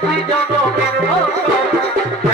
তুলগে সাথী জনমের মতো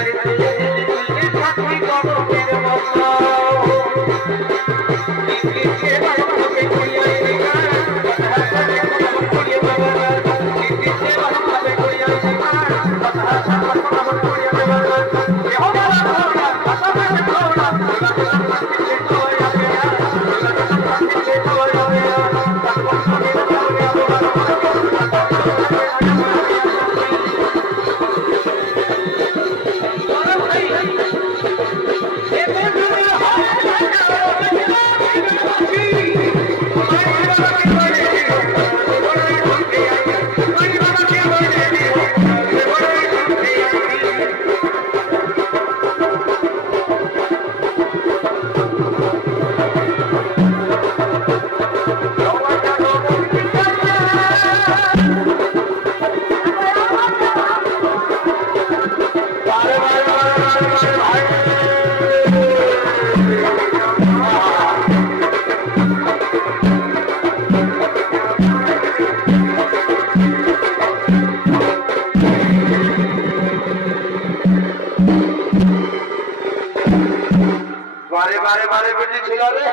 বারে বারে বারে বেটি ছিল রে।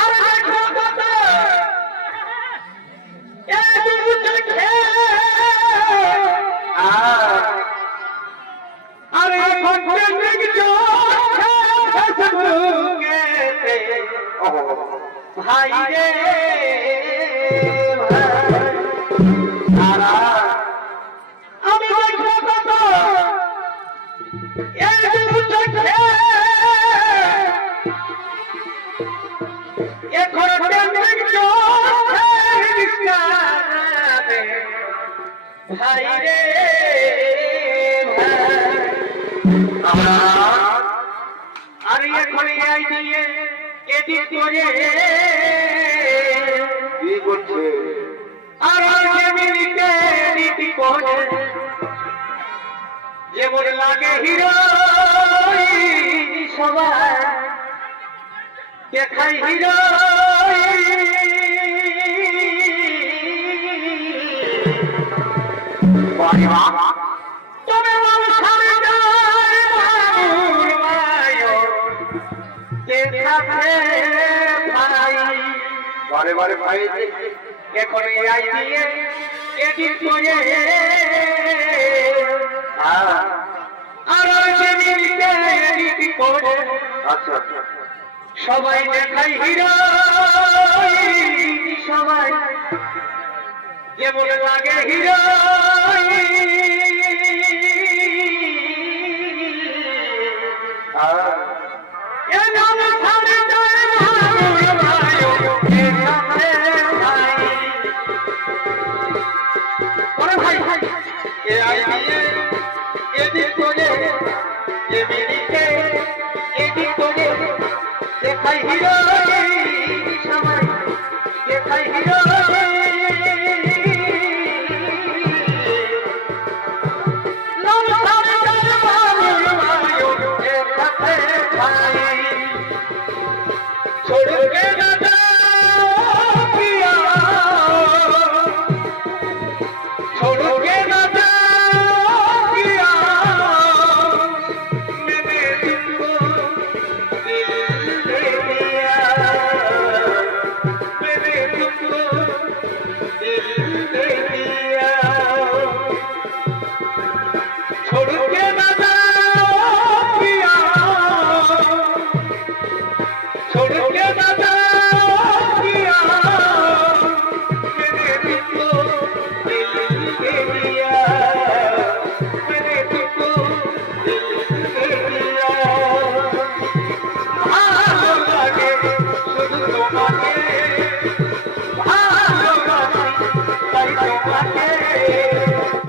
আরে দেখো কথা। ভাই রে ভাই আরে এখন এই দিয়ে এডিট করে কি করছে আর যে যেমন লাগে হিরো সবাই দেখাই হিরো তবে মানুষের দেখাতে ভাই বারে বারে ভাই। এখন এই আই এডিট করে? আর যে করে আচ্ছা সবাই দেখাই হিরো। সবাই। যেমন লাগে হিরো? দেখাই হিরো